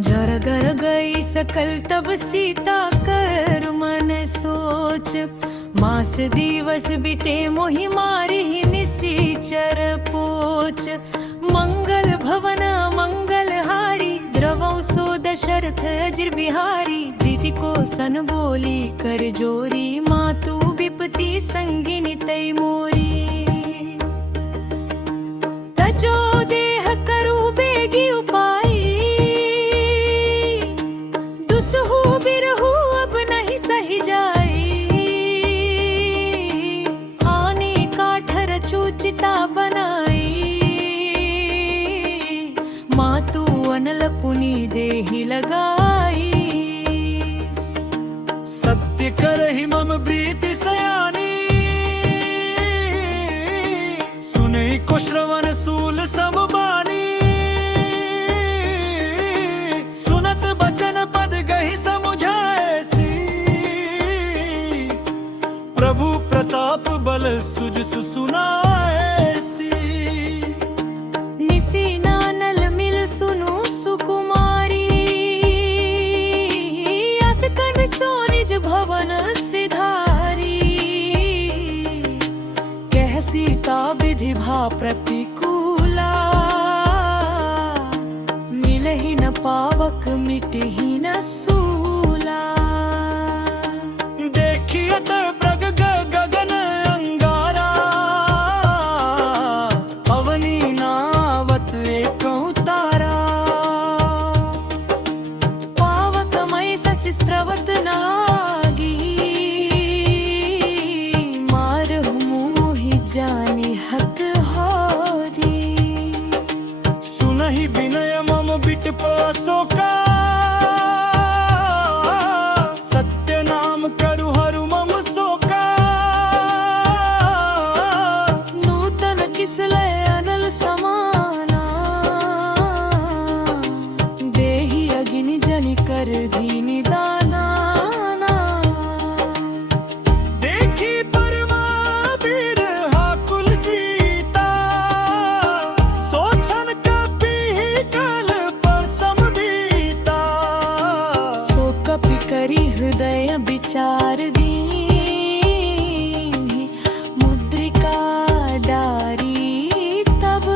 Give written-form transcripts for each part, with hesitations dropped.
जर गर गई सकल तब सीता कर मन सोच, मास दिवस बीते मोहि मारी निसीचर पोच। मंगल भवन मंगल हारी, द्रवौ सो दशरथ अजिर बिहारी। दीति को सन बोली कर जोरी, मातु विपति संगिनी तै मोरी। तजो देह करु बेगी उपाई, दुसहु बिरहु अब नहीं सही जाई। आने काठर चूचिता बनाई, मातु अनल पुनि देहि लगाई। सत्य करहि मम प्रीति सयानी, सुनहि को श्रवण सूल समबानी। सुनत बचन पद गहि समुझाएसी, प्रभु प्रताप बल सुज सुनाएसी। निसी नानल मिल सुनु सुकुमारी, अस कन सो निज भवन सिधारी। कह सीता विधि भा प्रतिकूला, मिलहि न पावक मिटहि न सूला। देखियत प्रग गगन अंगारा, अवनी नावत एकौ तारा। पावक मय शशि स्रवत नागी, मारहु मोहि जानि हत होरी। सुनहि विनय मम बिटप अशोका, सत्य नाम करु हरु मम शोका। नूतन किसलय अनल समाना, देहि अगिनि जनि कर दीनि दाना। देखी परमावीर हाकुल सीता, सोचन कपि कल्प समभीता। सो कपि करी हृदय विचार दीन्हि, मुद्रिका डारी तब।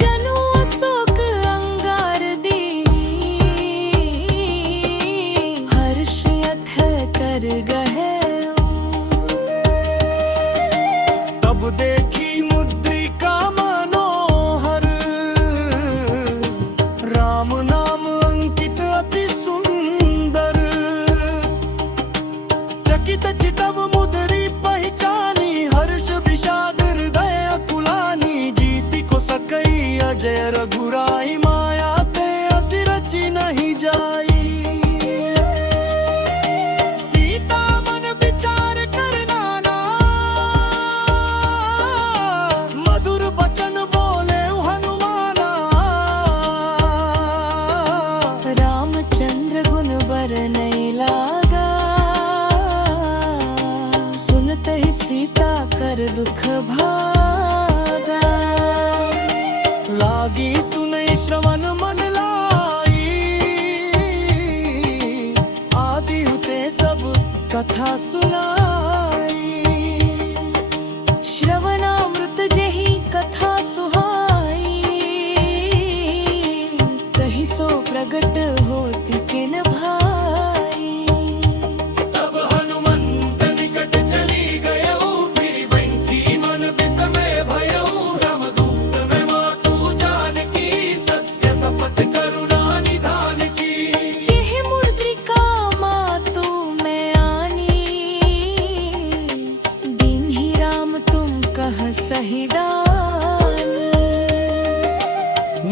जनु अशोक अंगार दीनी, हर्ष अथय कर गहेउ। तब देखी मुद्रिका मनोहर, राम नाम अंकित अति सुंदर। चकित चितव मुद्री पहचानी, हर्ष विषाद हृदय अकुलानी। जीति को सकई अजय रघुराई, माया ते असि रचि नहीं जाई। सीता मन विचार कर नाना, मधुर बचन बोले हनुमाना। रामचंद्र गुण बरनइ लागा, सुनत ही सीता कर दुख भागा। लागी सुनई श्रवण मन लाई, आदि हुते सब कथा सुनाई। श्रवणामृत जेहि कथा सुहाई, कहि सो प्रगट होति किन भाई। तब हनुमंत निकट चली गयऊ, फिर बैठी मन विस्मय भयऊ। रामदूत में मातु जानकी, सत्य शपथ करुणा निधान की। यह मुद्रिका मातु मैं आनी, दीन्हि राम तुम कह सही दानी।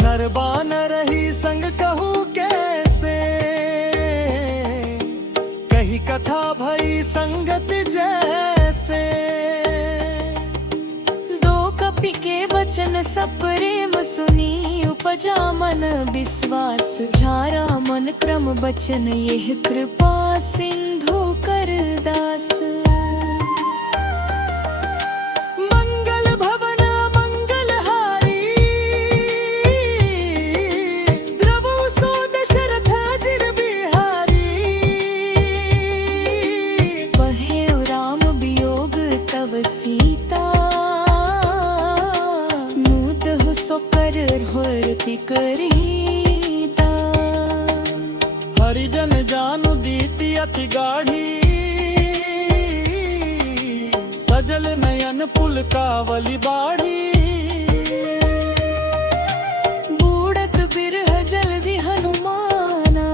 नर बानर ही संग कहूँ कैसे, कही कथा भई संगत जैसे। दो कपि के वचन सप्रेम सुनी, उपजा मन विश्वास। झारा मन क्रम बचन यह कृपा सिंधु कर दास। मंगल भवन मंगल हारी, जानु दीति अति गाढ़ी सजल नयन पुलकावली बाढ़ी बूढ़त बिरह जल्दी हनुमाना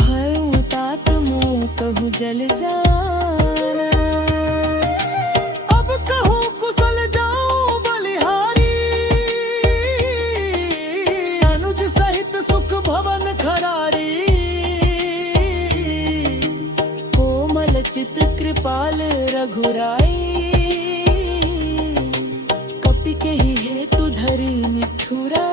भयउ तात मोह कहु जल जाना अब कहूँ कुशल जाऊं बलिहारी अनुज सहित सुख भवन खरारी कोमल चित कृपाल रघुराई कपि के ही हेतु धरी निठुराई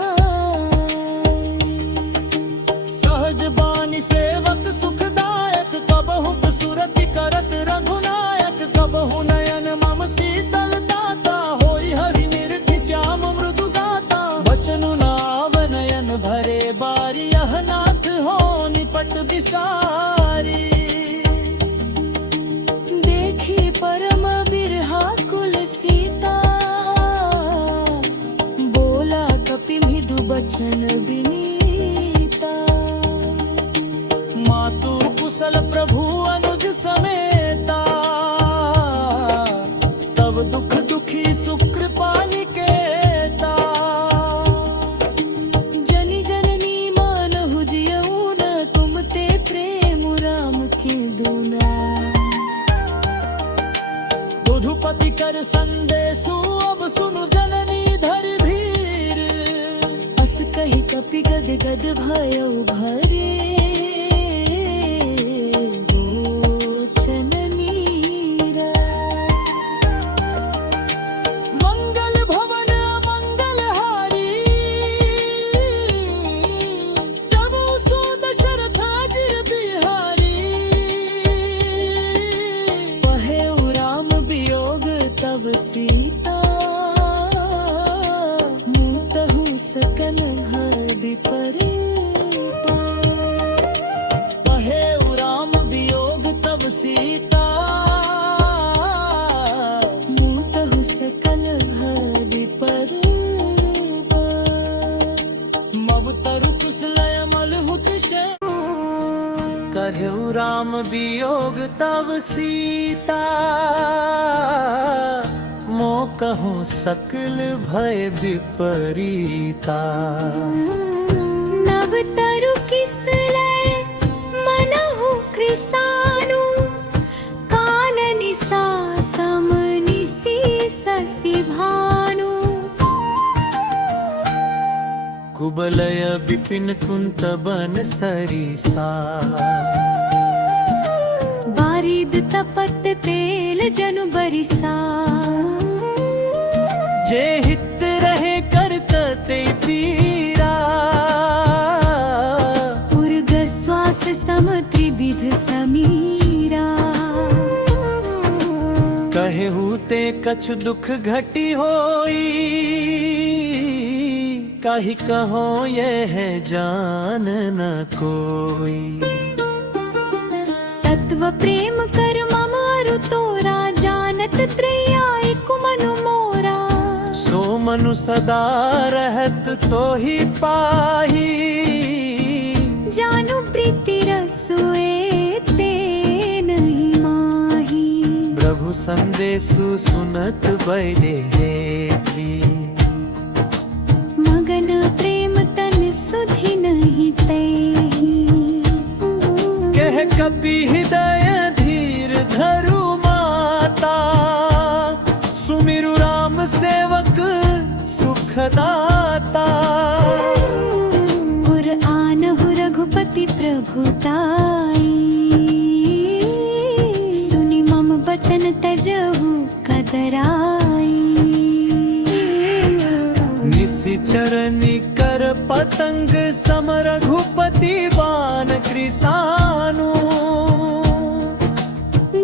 सहज बानी सेवक सुखदायक कबहु सुरति करत रघुनायक कबहु नयन मम शीतल दाता होई हरि निरखि श्याम मृदु गाता बचनु नाव नयन भरे बारी यह नाथ हो निपट बिसारी देखी परम बिरहा कुल सीता बोला कपि मृदु बचन बिनीता मातु कुशल प्रभु अनुज समेता तब दुख दुखी सुकृपा निकेता जनि जननी मानहु जियऊ न तुम ते प्रेम राम की दूना दुधुपति कर संदेशु अब सुनु जननी धरि भीर अस कहि कपि गद गद भयो भरे गोचन नीरा मंगल भवन मंगल हारी तबु सो दशरथ अजिर बिहारी पहेउ राम वियोग तब सीता मुतहु सकल हरि परे पहेउ राम वियोग तब सीता मुतहु सकल हरि परे मब तरु कुशलय मलहुत करेउ राम वियोग तब सीता मो कहूँ सकल भय विपरीता नव तरु किसलय मनहु कृसानु काननि सासम निसी ससि भानु कुबलय विपिन कुंत बन सरिसा बारिद तपत तेल जनु बरिसा जे हित रहे करत ते पीरा उर्ग श्वास सम त्रिविध समीरा कहेहु ते कछु दुख घटी होई काहि कहो यह जान न कोई तत्व प्रेम कर मम अरु तोरा जानत त्रैया एक मनु मोरा सो मनु सदा रहत तो ही पाही जानु प्रीति रसुए ते नहीं माही प्रभु संदेशु सुनत बैरे थी मगन प्रेम तन सुधि नहीं तेहि कह कपि हृदय धीर धरु माता सुमिरु राम सेवक सुखदाता पुर आनहु रघुपति प्रभुताई सुनि मम बचन तजहु कतराई निशिचर निकर पतंग सम रघुपति बाण कृसानु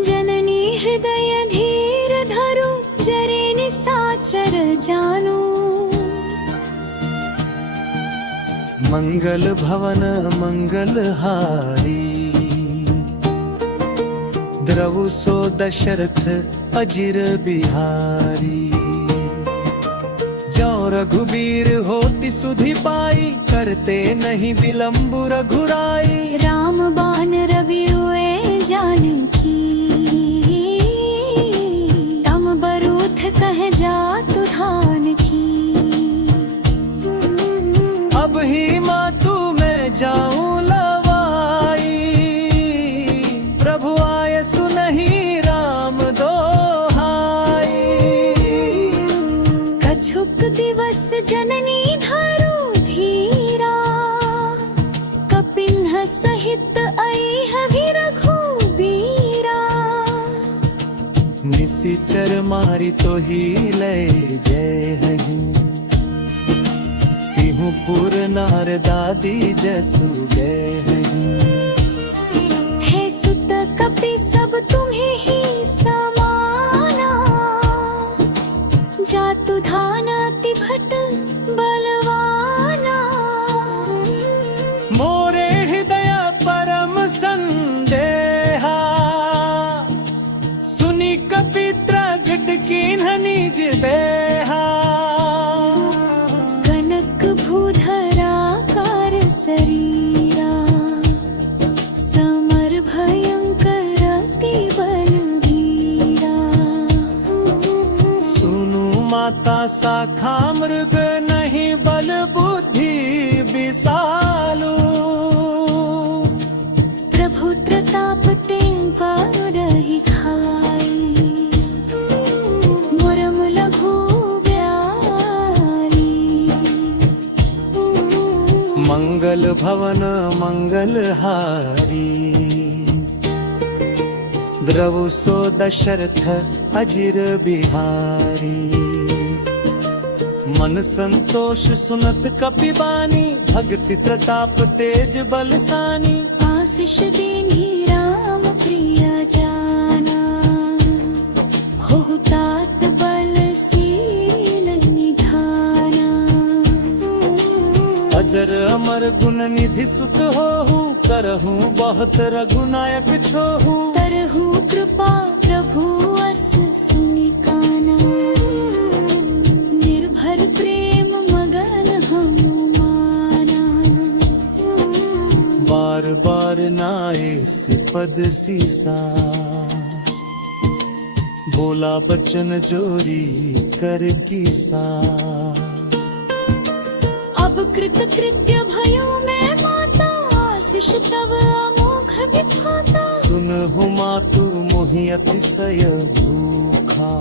जननी हृदय धीर धरु जरे निसाचर जानु मंगल भवन मंगल हारी द्रवु सो दशरथ अजिर बिहारी जो रघुबीर होती सुधि पाई, करते नहीं विलम्ब रघुराई। राम बाण रवि हुए जानकी, तम बरूथ कह जातु धान की। अब ही मातु मैं जाऊं लवाई, प्रभु आय सुनहि राम दोहाई। कछुक दिवस जननी धरु धीरा, कपिन्ह सहित अइह भी रघुबीरा। निशिचर मारी तो ही लय जय हहि, तिहु पुर नार दादी जसु गए हहि। हे सुत कपि सब तुम्हें ही समाना, जातु धान अति भट बलवाना। मोरे हृदय परम संदेहा, सुनी कपि त्रगट कीन्ह निज बेहा। कनक भूधरा कार शरीरा, समर भयंकर अति बलवीरा। सुनु माता शाखा मृग नहीं बल बुद्धि विशालु। प्रभु प्रताप तेंका रही खाई, मुरम लघु ब्याली। मंगल भवन मंगलहारी, द्रव सो दशरथ अजिर बिहारी। मन संतोष सुनत कपि बानी, भक्ति प्रताप तेज बलसानी। आशीष दीन्ही राम प्रिय जाना, होहु तात बलशील निधाना। अजर अमर गुण निधि सुत होहु, करहु बहुत रघुनायक छोहु। तरहु कृपा प्रभु अस सुनि काना, निर्भर प्रेम मगन हनुमाना। बार बार नाये सिपद सीसा, बोला बचन जोरी कर कीसा। अब कृत कृत्य भयो मैं माता, आशीष तब अमोघ विधाता। सुनहु मातु मोहि अतिशय भूखा,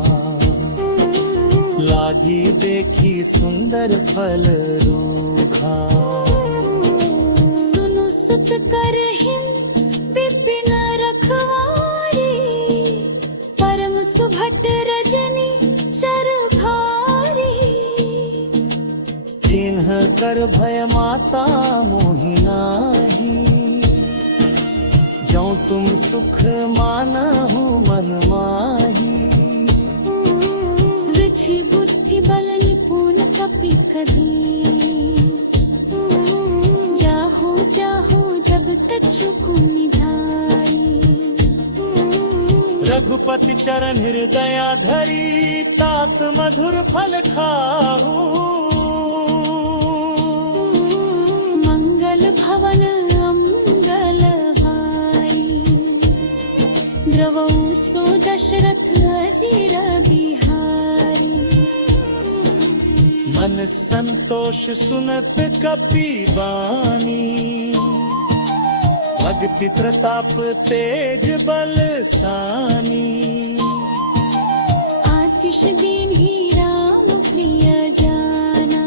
लागी देखी सुंदर फल रूखा। सुनु सुत करहिं विपिन रखवारी, परम सुभट रजनी चर भारी। तिन्ह कर भय माता मोहि नाही, जो तुम सुख मानहु मन माही। रुचि बुद्धि बल निपुण कपि कभी, जाहु जाहु जब तछुकु निधाई। रघुपति चरण हृदया धरी, तात मधुर फल खाहू। मंगल भवन अमंगल हारी, द्रवौ सो दशरथ अजिर बिहारी। मन संतोष सुनत कपि बानी, भक्ति प्रताप तेज बलसानी। आशीष दीन्ही राम प्रिय जाना,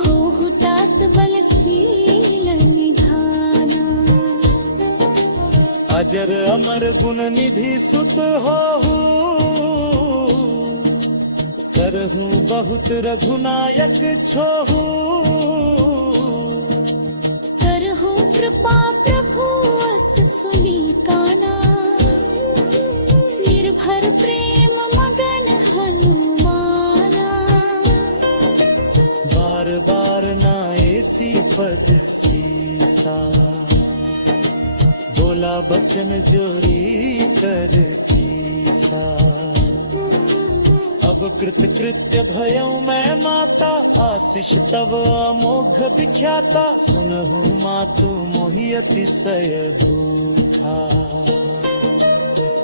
होहु तात बलशील निधाना। अजर अमर गुण निधि सुत होहु, करहु बहुत रघुनायक छोहु। करहु कृपा प्रभु अस सुनि काना, निर्भर प्रेम मगन हनुमाना। बार बार नाये सिपद सीसा, बोला बचन जोरी कर कीसा। अब सब कृत कृत्य भयऊ मैं माता, आशीष तव अमोघ विख्याता, सुनहु मातु मोहि अतिशय भूखा,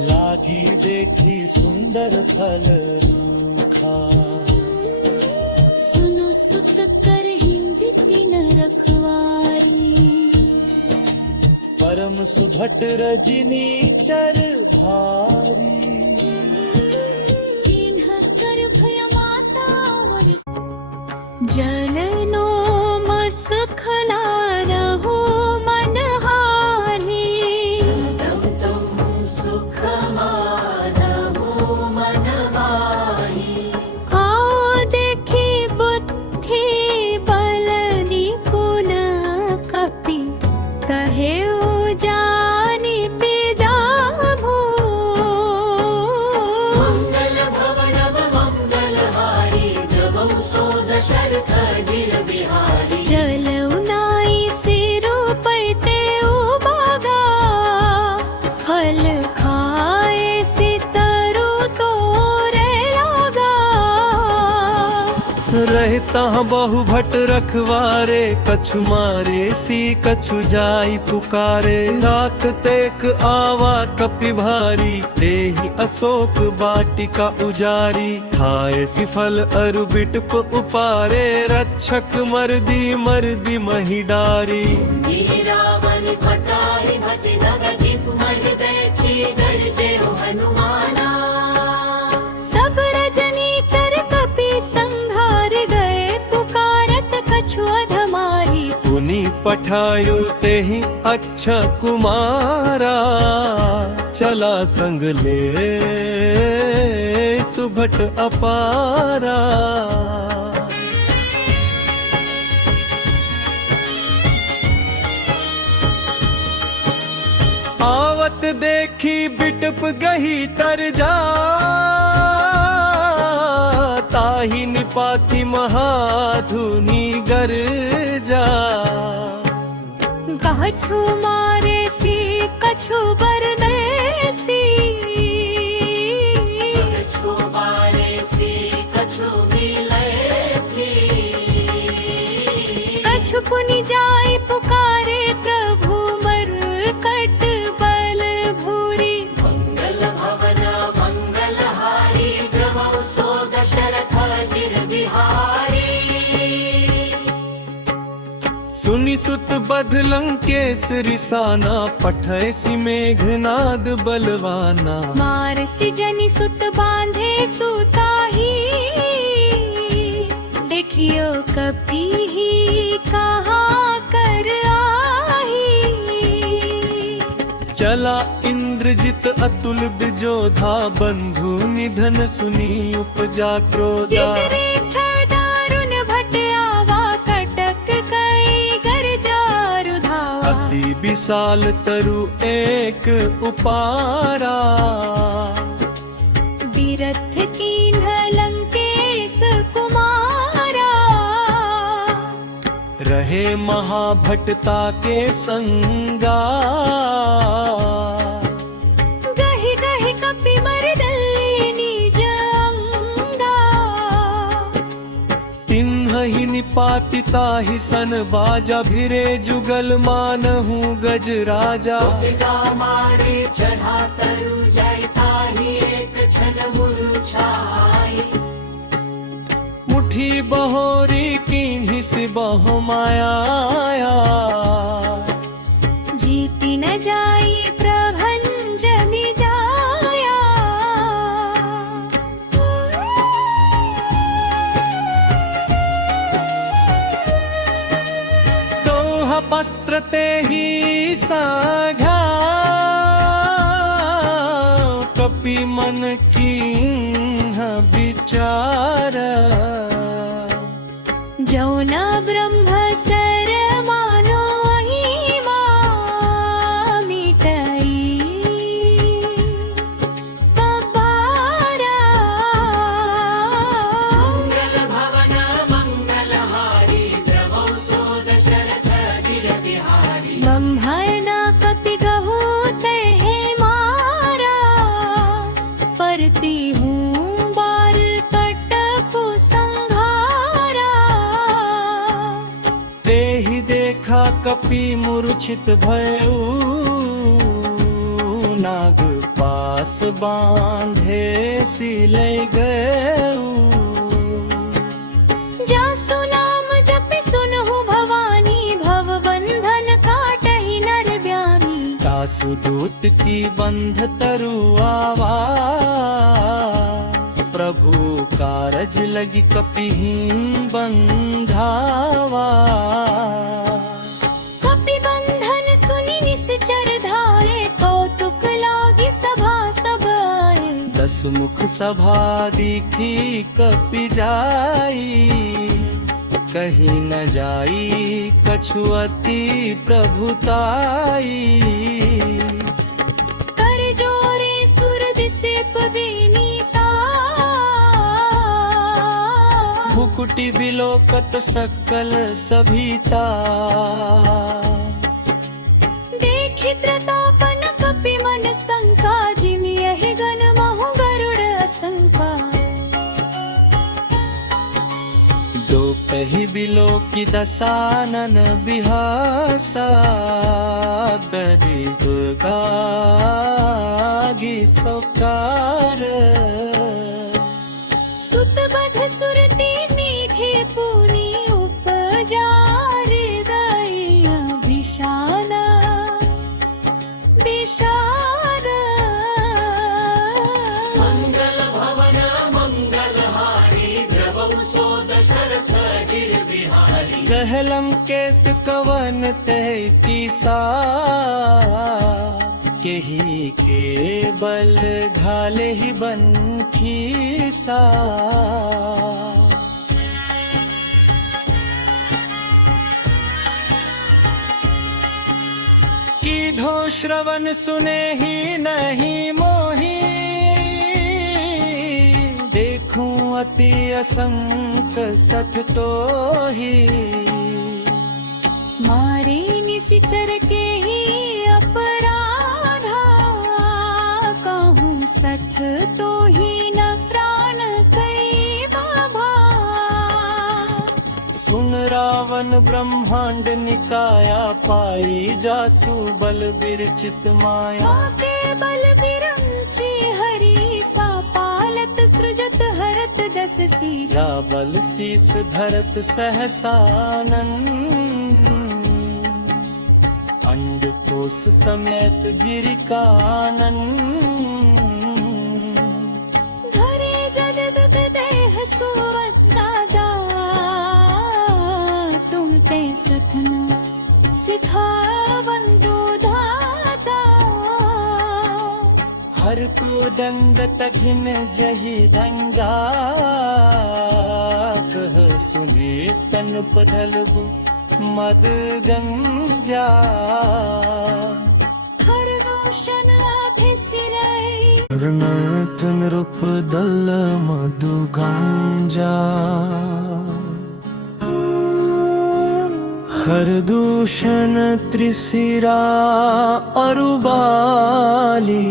लागी देखी सुंदर फल रूखा। सुनो सुत करहिं विपिन रखवारी, परम सुभट रजनी चर भारी, किन्ह कर भय माता और जननो मसखला रहो मनहारी, सतम तुम सुख मानहु मन माही, आओ देखी बुद्धि बल निपुण कपि, कहे जानी पिजाभू, मंगल भवनव मंगलहारी, द्रवौ सो दशरथ जिर बिहारी, चलऊ नाई सिरु पैते उबागा, फल खाए सितरु तोरे लागा। रहता बहु भट रखवारे, कछु मारे सी कछु जाई पुकारे, रात तेक आवा कपि भारी, देहि अशोक वाटिका उजारी, खाए सी फल अरु बिटप उपारे, रक्षक मर्दी मर्दी मही डारी। रावण भटाहि भट नगदीप मर देखी गरजे हो हनुमाना, सब रजनी चर कपि संघार गए, पुकारत कछु अधमारी, पुनि पठायो तेहि अच्छा कुमारा, चला संग ले सुभट अपारा। आवत देखी बिटप गही तर जा, ताहि निपाति महाधुनि गर्जा, कछु मारे सी कछु बरनेसी, कछु मारे सी कछु मिलेसी, कछु पुनि जाय पुकारे प्रभु मरकट बल भूरी, मंगल भवन मंगलहारी, द्रवौ सो दशरथ जिर बिहारी। सुनि सुत बध लंकेश रिसाना, पठैसी मेघनाद बलवाना, मारसी जनि सुत बांधे सुताही, देखियो कपि ही कहाँ कर आही। चला इंद्रजित अतुल बिजोधा, बंधु निधन सुनी उपजा क्रोधा, दारुण भट आवा, कटक कई गरजारु धावा, अति विशाल तरु एक उपारा, बिरथ कीन्ह लंकेश कुमारा, रहे महाभटता के संगा, गहि गहि कपि मरदल्ली निज अंगा, तिन्हि निपाति ताहि सन बाजा, भिरे जुगल मानहु गज राजा, मारे चढ़ा तरु जय, ताहि एक छन मुरुछाई, मुठी बहोरी कीन्हि सिबहु माया, जीति न जाई प्रभंज में जाया, दोह वस्त्र तेहि साघा, कपि मन कीन्ह विचार, जौना ब्रह्म सर मानो महिमा मिटाई, पबारा। मंगल भवन मंगलहारी, द्रवौ सो दशरथ जिर बिहारी, ब्रह्मर्ना कपि कहु तेहि मारा, परती हूँ बार कट मूर्छित भयऊ नाग पास बांधे सी ले गयऊ जासु नाम जपि सुनहु भवानी भव बंधन काटहि नर व्यामी तासु दूत की बंध तरुआवा प्रभु कारज लगी कपिहीन बंधावा कपि बंधन सुनि निश्चर धारे कौतुक लागी सभा सब आए 10 मुख सभा दिखी कपि जाई कहीं न जाई कछु अति प्रभुताई कर जोरे सुरद से पबीनीता भुकुटी बिलोकत सकल सभीता देखि त्रतापन कपि मन शंका जिमि यहि गण महु गरुड़ असंका दो कही बिलोकी दसानन बिहासा गरीब गागी सौकार सुत बध सुरती मीठे पुनि उपजार गया विशाला विशाल मंगल भवन मंगल हारी द्रवौ सो दशरथ जिर बिहारी कहलम केस कवन तय कीसा केही के बल घाले ही बंखी सा कीधो श्रवण सुने ही नहीं मोही देखूं अति असंक सठ तो ही मारे निशिचर के ही अपराधा कहूँ सठ तो ही न प्राण कई बाबा सुन रावण ब्रह्मांड निकाया पाई जासु बल विरचित माया के बल विरंची हरि सा पालत सृजत हरत दस सी जा बल शीस धरत सहसानंद अंडकोश समेत गिरिकानन घरे जगत देह सुवंदादा तुम ते सखना सिखावंदो धाता हर को दंड तघिन जही दंगा कह सुने तन पढ़लबु मद गंजा हर रोशन अभिसिरई नर्त नृप दल मधु गंजा हर दूषण त्रिशिरा अरुबाली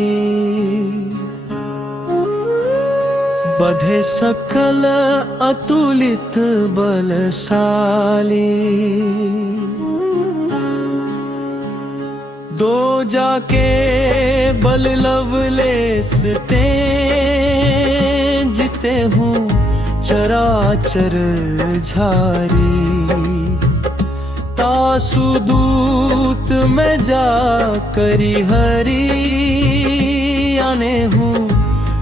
बधे सकल अतुलित बलशाली दो जाके बल लवलेस ते जिते हूँ चराचर झारी तासु दूत में जा करी हरी आने हूँ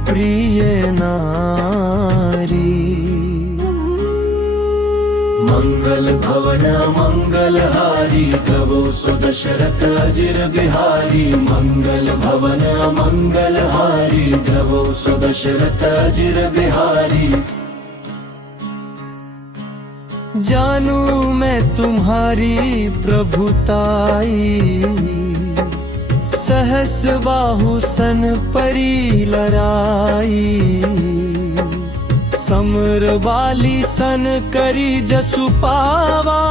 प्रिय नारी मंगल भवन मंगल हारी द्रवो सुदशरथ अजिर बिहारी मंगल भवन मंगल हारी द्रवो सुदशरथ अजिर बिहारी जानू मैं तुम्हारी प्रभुताई सहस बाहु सन परी लड़ाई समर बाली सन करी जसु पावा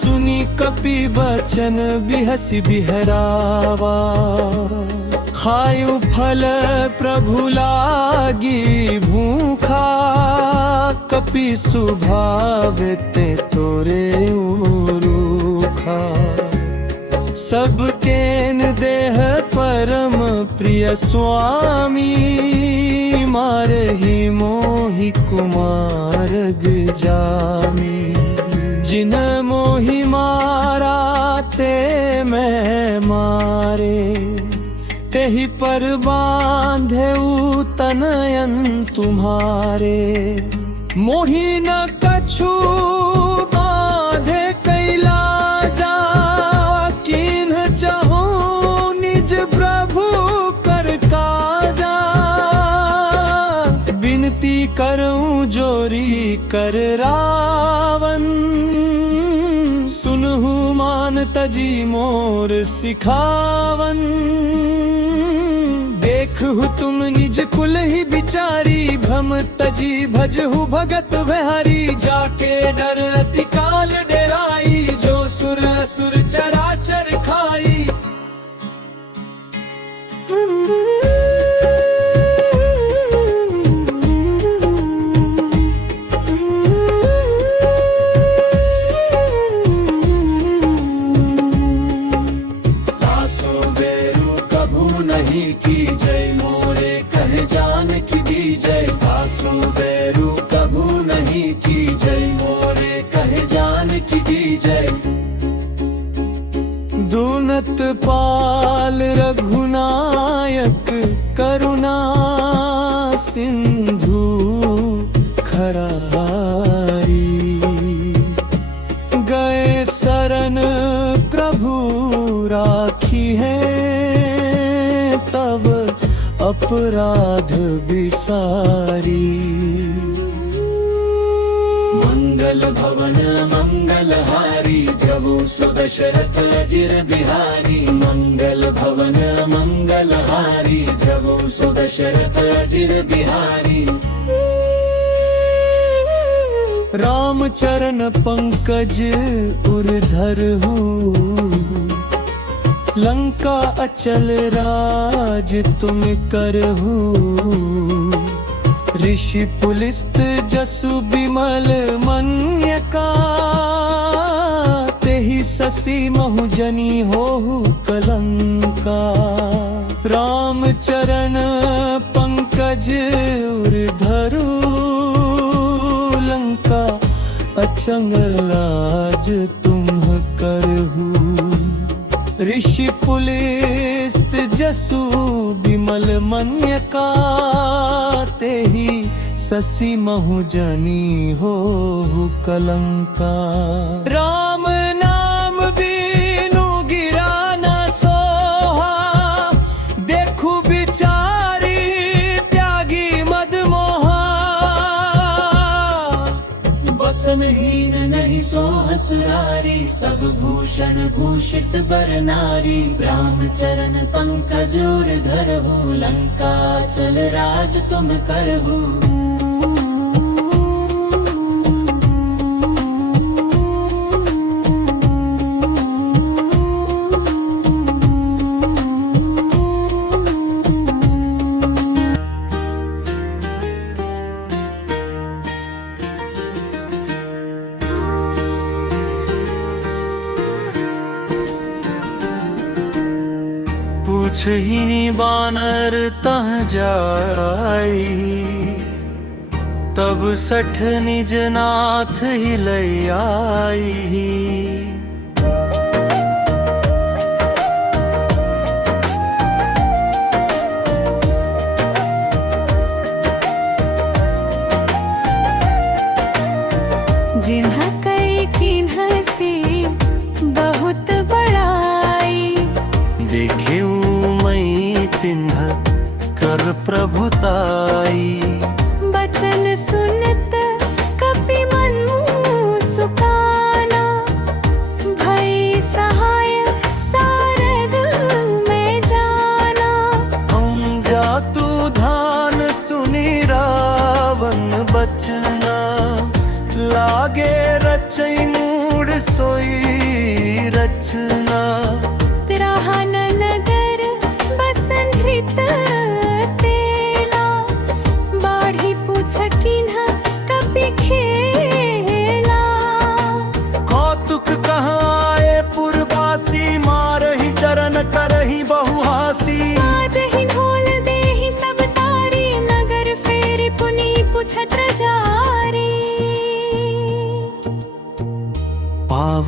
सुनी कपि बचन बिहसी बिहरावा खायु फल प्रभु लागी भूखा कपि सुभावे ते तोरे उरुखा सबकेन देह परम प्रिय स्वामी मारहि मोहि कुमार जामी जिन मोहि मारा ते मैं मारे तेहि पर बांधे तनयन तुम्हारे मोहि न कछु बांधे कैला जा किन्ह चाहो निज प्रभु कर काजा बिनती करूं जोरी कर रावण सुनहु मान तजी मोर सिखावन देखहु तुम निज कुल ही बिचारी भ्रम तजी भजहु भगत बिहारी जाके डर अति काल डेराई जो सुर असुर चराचर खाई की जय मोरे कहे जान की दी जय आसू बैरू कभू नहीं की जय मोरे कहे जान की दी जय दूनत पाल रघुनायक करुणा सिंधु खरारी गए शरण प्रभु राखी है तब अपराध बिसारी मंगल भवन मंगलहारी प्रभु सुदशरथ अजिर बिहारी मंगल भवन मंगलहारी प्रभु सुदशरथ अजिर बिहारी राम चरण पंकज उर्धर हूँ लंका अचल राज तुम करहु ऋषि पुलिस्त जसु बिमल मन्य का तेहि ससी महु जनी होहु कलंका राम चरण पंकज उर्धरु लंका अचंग लाज तुम करहु ऋषि पुलिस्त जसु बिमल मन्य का तेहि ससी महु जनी हो कलंका राम नाम बीनु गिरा न सोहा देखु बिचारी त्यागी मद मोहा बसनहीन नहीं सो हसुरारी सब भूषण भूषित बर नारी रामचरण पंकज उर्धर हो लंका चल राज तुम करहु पूछही बानर तह जाई तब सठ निज नाथ ही लई आई जिन्ह कई किन्ह से बहुत बड़ाई देखे मई तिन्ह कर प्रभुताई बचन सुनत कपि मन सुकाना भई सहाय सारद में जाना हम जातु धान सुनी रावण बचना लागे रचई मूड सोई रचना त्राहन नगर बसन हृत तेला बाढ़ी पूछ किन्ह कपि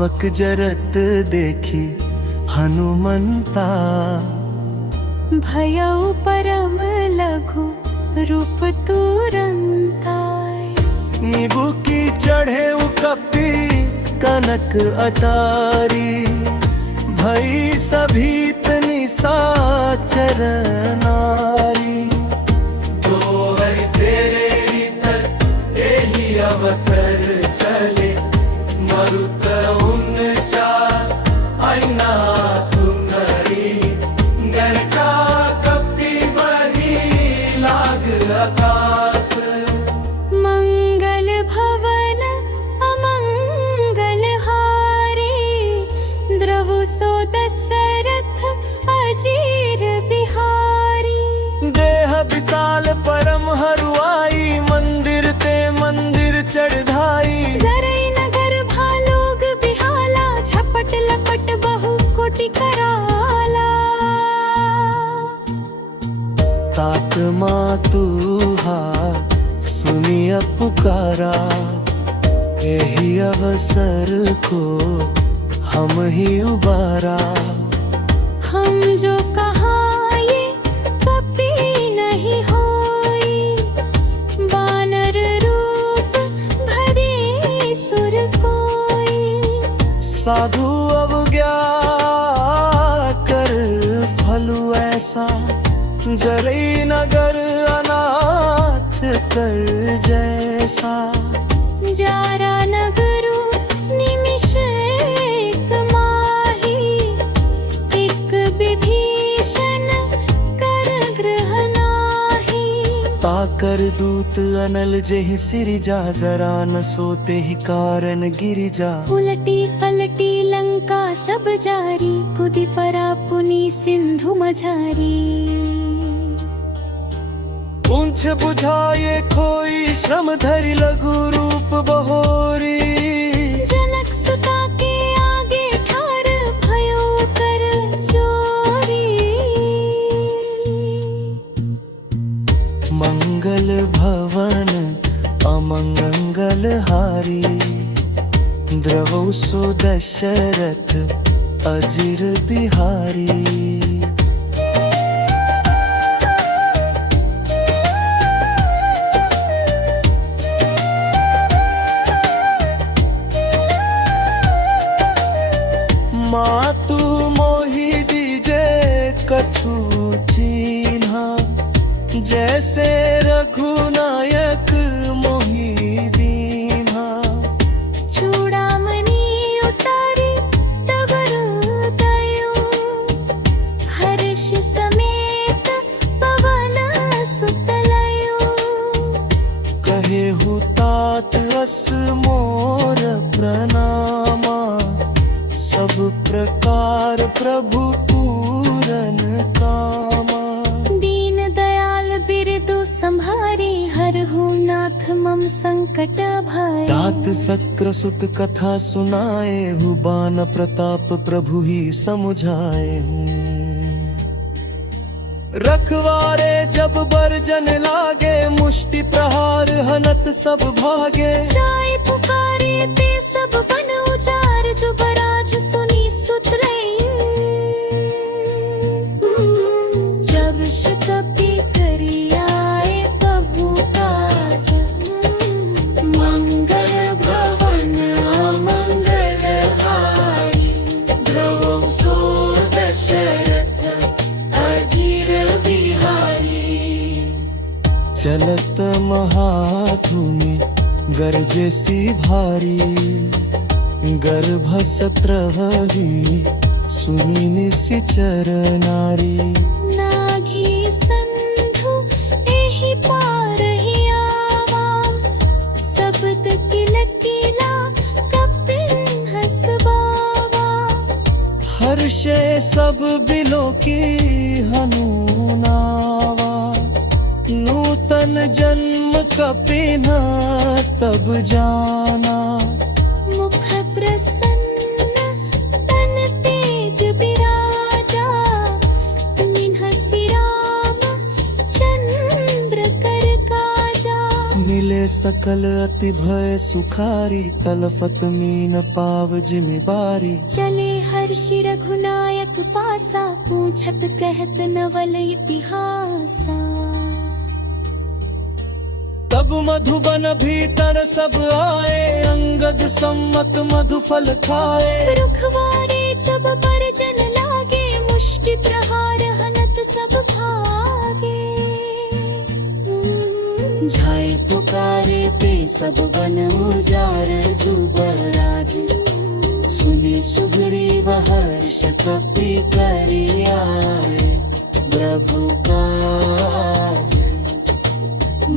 पावक जरत देखी हनुमंता, भयउ परम लघु रूप तुरंताय। नीबू की चढ़े कपी कनक अटारी, भई सभीत निशाचर नारी। तेहि अवसर चले मरुत 49 ऐना सुंदरी, गरका कपी बही लाग आकाश। मंगल भवन अमंगल हारी, द्रवु सो दशरथ अजीर बिहारी। देह विशाल परम हरुआई, मंदिर ते मंदिर चढ़ाई। जरई नगर भालोग बिहाला, झपट लपट बहु कोटि कराला। तात मातु सुनिय पुकारा, यही अवसर को हम ही उबारा। हम जो कहा ये कभी नहीं होई, बानर रूप भरे सुर कोई। साधु अवज्ञा कर फलु ऐसा, जरई नगर अनाथ कर जैसा। जारा नगरु निमिष एक माही, एक विभीषण कर गृह नाही। ताकर दूत अनल जेहि सिरिजा, जरा न सोते ही कारण गिरिजा। उलटी पलटी लंका सब जारी, कुदि परा पुनि सिंधु मझारी। पूंछ बुझाए खोई श्रम धरि लघु रूप बहोरी। जनक सुता के आगे ठाड़ भयो कर चोरी। मंगल भवन अमंगल हारी, द्रवौ सो दशरथ अजिर बिहारी। मातु मोहि दीजे कछु चिन्हा, जैसे रघुनायक मोहि दीन्हा। चूड़ामणि उतारी तब हृदयो, हर्ष समेत पवन सुत लयो। कहे हु तात अस मोर प्रणामा, सब प्रकार प्रभु पूरन कामा। दीन दयाल बिरदु संभारी, हरहु नाथ मम संकट भय। तात सक्र सुत कथा सुनाए, हु बान प्रताप प्रभु ही समुझाए। रखवारे जब बरजन लागे, मुष्टि प्रहार हनत सब भागे। जाय पुकारे ते सब बन उजार, जुबराज सुनी सुत लई। जब कपि करि आए प्रभु काज, मंगल भवन अमंगल हारी। द्रवौ सो दशरथ अजीर बिहारी। चलत महाधुनि गरजे सी भारी, गर्भ सत्रवही सुनी निशिचर नारी। नाघी संधु एहि पारहि आवा, शब्द किलकिला कपिन हसबावा। हर्षे सब बिलो की हनुनावा, नूतन जन्म कपिना तब जाना। मुख प्रसन्न तन तेज बिराजा, निन्हसि राम चंद्र कर काजा। मिले सकल अति भय सुखारी तलफत मीन पाव जिम्मेवारी चले हर्षि रघुनायक पासा पूछत कहत नवल इतिहासा तब मधुबन भीतर सब आए अंगद सम्मत मधुफल खाए रुखवारे जब पर जन लागे मुष्टि प्रहार हनत सब भागे झाय पुकारे ते सब बन उजार जुबराज सुने सुग्रीव हर्ष कपि करि आए प्रभु काज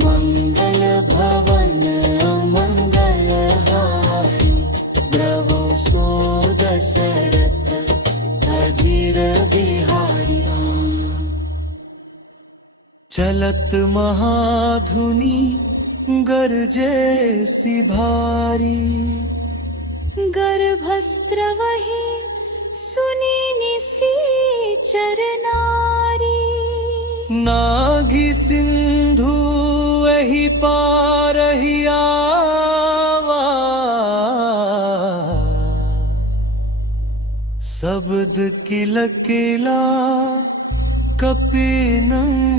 मंगल भवन अमंगल हारी द्रवो सो दशरथ अजीर बिहारी चलत महाधुनि गरजे सी भारी गर्भस्त्र वही सुनी निसी नारी नागी सिंधु एहि पार ही आवा शब्द किलकिला कपि नंद